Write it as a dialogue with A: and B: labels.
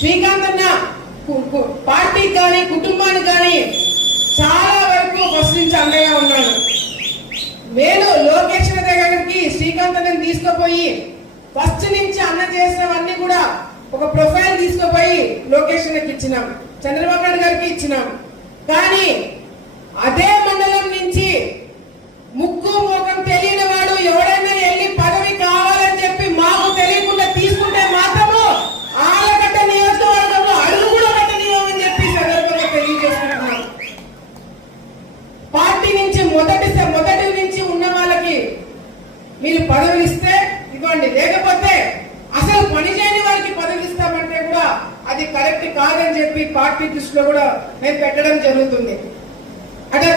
A: శ్రీకాంత్ అన్న పార్టీకి కానీ కుటుంబానికి కానీ చాలా వరకు ఫస్ట్ నుంచి అండగా ఉన్నాడు. నేను లోకేష్ దగ్గరికి శ్రీకాంత్ అన్నని తీసుకుపోయి ఫస్ట్ నుంచి అన్న చేసినవన్నీ కూడా ఒక ప్రొఫైల్ తీసుకుపోయి లోకేష్ ఇచ్చినాం చంద్రబాబు నాయుడు గారికి ఇచ్చినాం. కానీ అదే మీరు పదవులు ఇస్తే ఇవ్వండి లేకపోతే అసలు పని చేయని వారికి పదవులు ఇస్తామంటే కూడా అది కరెక్ట్ కాదని చెప్పి పార్టీ దృష్టిలో కూడా నేను పెట్టడం జరుగుతుంది. అట్లా